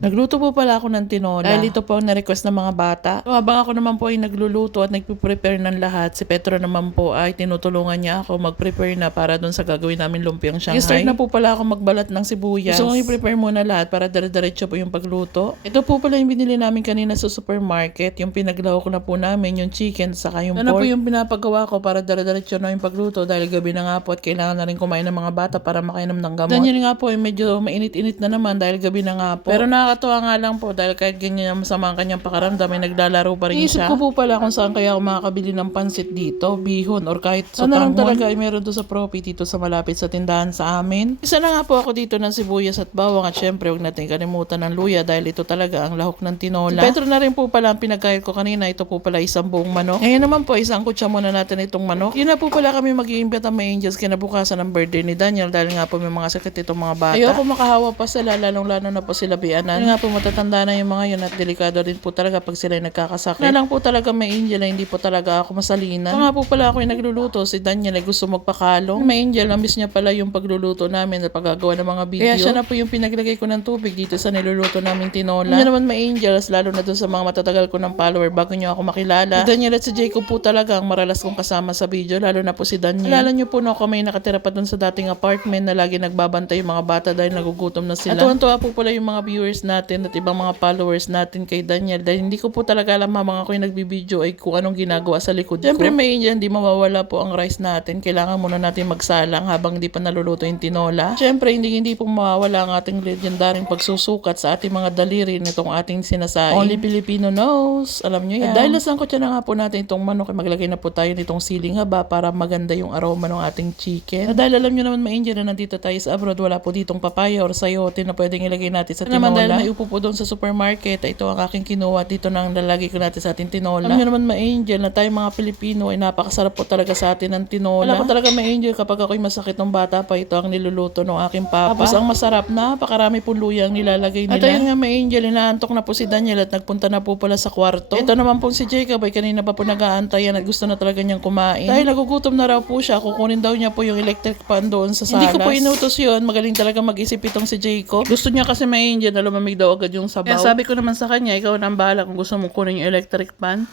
Nagluto po pala ako ng tinola. Dahil ito po ang na-request ng mga bata. So, habang ako naman po ay nagluluto at nagpe-prepare ng lahat, si Petro naman po ay tinutulungan niya ako mag-prepare na para dun sa gagawin namin lumpiang Shanghai. Start na po pala ako magbalat ng sibuyas. Gusto kong i-prepare muna lahat para dire-diretso po yung pagluto. Ito po pala yung binili namin kanina sa supermarket. Yung pinaglaho ko na po namin, yung chicken, saka yung Ano pork. po yung pinapagawa ko para dire-diretso na yung pagluto dahil gabi na nga po at kailangan na rin kumain ng mga bata para makainom ng gamot. Dahil nga po ay medyo mainit-init na naman dahil gabi na nga po. Pero nakakatuwa nga lang po dahil kahit ganyan ang masama ang kanyang pakaramdam ay naglalaro pa rin Iisip siya. ko po pala kung saan kaya ako makakabili ng pansit dito, bihon or kahit sa lang talaga ay meron to sa profit dito sa malapit sa tindahan sa amin. Isa na nga po ako dito ng sibuyas at bawang at syempre huwag natin kalimutan ng luya dahil ito talaga ang lahok ng tinola. Si Petro na rin po pala ang pinagkayat ko kanina. Ito po pala isang buong manok. Ngayon naman po isang kutsa muna natin itong manok. Yun na po pala kami mag-iimbit ang mga angels kinabukasan ng birthday ni Daniel dahil nga po may mga sakit itong mga bata. Ayoko makahawa pa sila lalong lalo na po sila bianan. Yun nga po matatanda na yung mga yun at delikado rin po talaga pag sila nagkakasakit. Na lang po talaga may angel na hindi po talaga ako masalinan. Kung nga po pala ako yung nagluluto, si Daniel ay gusto magpakalong. May angel, na-miss niya pala yung pagluluto namin at paggagawa ng mga video. Kaya siya na po yung pinaglagay ko ng tubig dito sa niluluto naming tinola. Hindi naman may angels, lalo na dun sa mga matatagal ko ng follower bago niyo ako makilala. Si Daniel at si Jacob po talaga ang maralas kong kasama sa video, lalo na po si Daniel. Alala niyo po no, kami nakatira pa dun sa dating apartment na lagi nagbabantay yung mga bata dahil nagugutom na sila. At tuwan-tuwa po pala yung mga viewers natin at ibang mga followers natin kay Daniel dahil hindi ko po talaga alam mga ako yung nagbibideo ay kung anong ginagawa sa likod Siyempre, ko. may angel, hindi mawawala po ang rice natin. Kailangan muna natin magsalang habang hindi pa naluluto yung tinola. Siyempre, hindi hindi po mawawala ang ating legendaring pagsusukat sa ating mga daliri nitong ating sinasaing. Only Filipino knows. Alam nyo yan. At dahil nasan ko na nga po natin itong manok, ay maglagay na po tayo nitong siling haba para maganda yung aroma ng ating chicken. At dahil alam nyo naman, ma-angel na nandito tayo sa abroad, wala po ditong papaya or sayote na pwedeng ilagay natin sa tinola. Naman dahil may upo po doon sa supermarket, ito ang aking kinuha dito nang lalagay ko natin sa ating tinola. Alam nyo naman, ma-angel, na tayo mga Pilipino ay napakasarap po talaga sa atin ng tinola. Alam ko talaga ma-angel kapag ako'y masakit ng bata pa, ito ang niluluto ng aking papa. Tapos ang masarap, napakarami po luyang nilalagay nila. At ayun nga, ma-angel, inaantok na po si Daniel at nagpunta na po pala sa kwarto. Ito naman po si Jacob ay kanina pa po nag-aantayan at gusto na talaga niyang kumain. Dahil nagugutom na raw po siya, kukunin daw niya po yung electric fan doon sa salas. Hindi ko po inutos yun, magaling talaga mag-isip itong si Jacob. Gusto niya kasi may angel na lumamig daw agad yung sabaw. Kaya sabi ko naman sa kanya, ikaw na ang bahala kung gusto mo kunin yung electric yeah.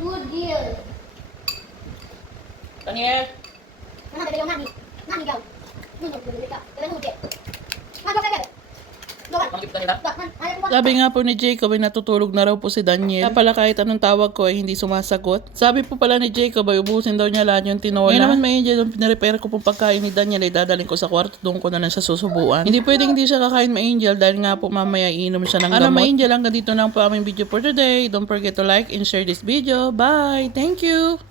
Good deal. Daniel! Mana ada yang nani? Nani kau? Nunjuk dulu mereka. Kalian nunjuk. Mana Sabi nga po ni Jacob ay natutulog na raw po si Daniel. Kaya pala kahit anong tawag ko ay hindi sumasagot. Sabi po pala ni Jacob ay ubusin daw niya lahat yung tinola. Ngayon naman may angel, yung pinarepare ko pong pagkain ni Daniel ay dadaling ko sa kwarto. Doon ko na lang siya susubuan. Hindi pwedeng hindi siya kakain may angel dahil nga po mamaya iinom siya ng gamot. Ano may angel, hanggang dito lang po aming video for today. Don't forget to like and share this video. Bye! Thank you!